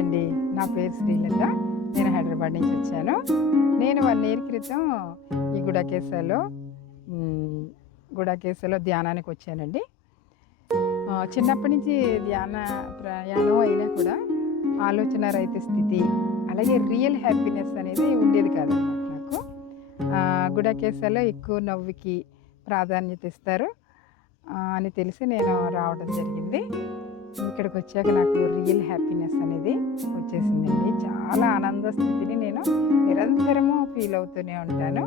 అండి. నా పేరు శ్రీలత. నేను హైదరాబాద్ నుంచి వచ్చాను. నేను 1 ఇయర్ క్రితం ఈ గుడాకేశలో ధ్యానానికి వచ్చానండి. చిన్నప్పటి నుంచి ధ్యాన ప్రయాణం అయినా కూడా ఆలోచన రహిత స్థితి, అలాగే రియల్ హ్యాపీనెస్ అనేది ఉండేది కాదనమాట నాకు. గుడాకేశలో ఎక్కువ నవ్వుకి ప్రాధాన్యత ఇస్తారు అని తెలిసి నేను రావడం జరిగింది. ఇక్కడికి వచ్చాక నాకు రియల్ హ్యాపీనెస్ అనేది వచ్చేసిందండి. చాలా ఆనంద స్థితిని నేను నిరంతరము ఫీల్ అవుతూనే ఉంటాను.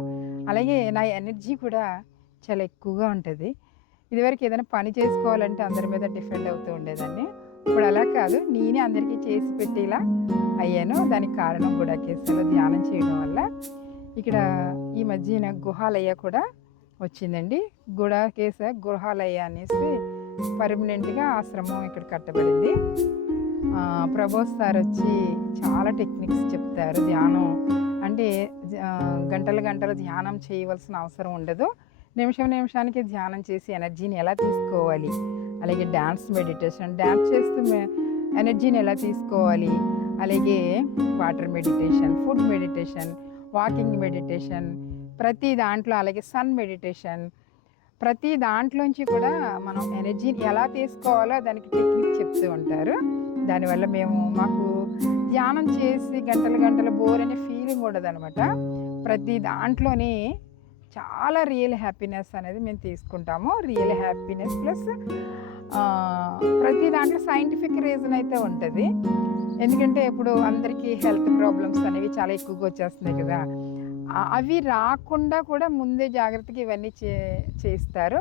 అలాగే నా ఎనర్జీ కూడా చాలా ఎక్కువగా ఉంటుంది. ఇదివరకు ఏదైనా పని చేసుకోవాలంటే అందరి మీద డిపెండ్ అవుతూ ఉండేదాన్ని. ఇప్పుడు అలా కాదు, నేనే అందరికీ చేసి పెట్టేలా అయ్యాను. దానికి కారణం గుడాకేశలో ధ్యానం చేయడం వల్ల. ఇక్కడ ఈ మధ్యన గుహాలయ కూడా వచ్చిందండి. గుడాకేశ గృహాలయ అనేసి పర్మనెంట్గా ఆశ్రమం ఇక్కడ కట్టబడింది. ప్రభోస్ సార్ వచ్చి చాలా టెక్నిక్స్ చెప్తారు. ధ్యానం అంటే గంటలు గంటలు ధ్యానం చేయవలసిన అవసరం ఉండదు. నిమిషానికి ధ్యానం చేసి ఎనర్జీని ఎలా తీసుకోవాలి, అలాగే డ్యాన్స్ చేస్తూ ఎనర్జీని ఎలా తీసుకోవాలి, అలాగే water meditation, food meditation, walking meditation, ప్రతి దాంట్లో, అలాగే సన్ మెడిటేషన్, ప్రతి దాంట్లోంచి కూడా మనం ఎనర్జీని ఎలా తీసుకోవాలో దానికి టెక్నిక్ చెప్తూ ఉంటారు. దానివల్ల మాకు ధ్యానం చేసి గంటలు బోర్ అనే ఫీలింగ్ ఉండదనమాట. ప్రతి దాంట్లోని చాలా రియల్ హ్యాపీనెస్ అనేది మేము తీసుకుంటాము. రియల్ హ్యాపీనెస్ ప్లస్ ప్రతి దాంట్లో సైంటిఫిక్ రీజన్ అయితే ఉంటుంది. ఎందుకంటే ఇప్పుడు అందరికీ హెల్త్ ప్రాబ్లమ్స్ అనేవి చాలా ఎక్కువగా వచ్చేస్తున్నాయి కదా. అవి రాకుండా కూడా ముందే జాగ్రత్తగా ఇవన్నీ చేస్తారు.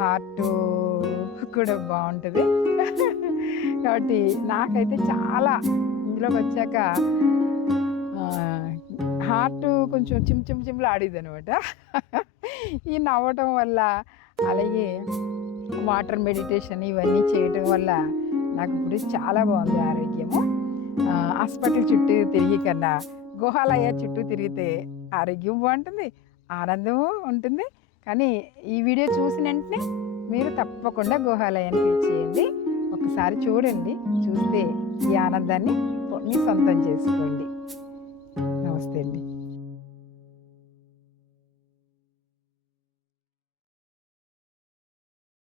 హార్ట్ కూడా బాగుంటుంది. కాబట్టి నాకైతే చాలా ఇందులోకి వచ్చాక హార్ట్ కొంచెం చిమ్లు ఆడేది అనమాట. ఈ నవ్వటం వల్ల, అలాగే వాటర్ మెడిటేషన్ ఇవన్నీ చేయటం వల్ల నాకు ఇప్పుడు చాలా బాగుంది ఆరోగ్యము. హాస్పిటల్ చుట్టూ తిరిగి కన్నా గుహాలయ చుట్టూ తిరిగితే ఆరోగ్యం బాగుంటుంది, ఆనందం ఉంటుంది. కానీ ఈ వీడియో చూసిన వెంటనే మీరు తప్పకుండా గుహాలయానికి చేయండి. ఒకసారి చూడండి, చూస్తే ఈ ఆనందాన్ని మీ సొంతం చేసుకోండి. నమస్తే అండి.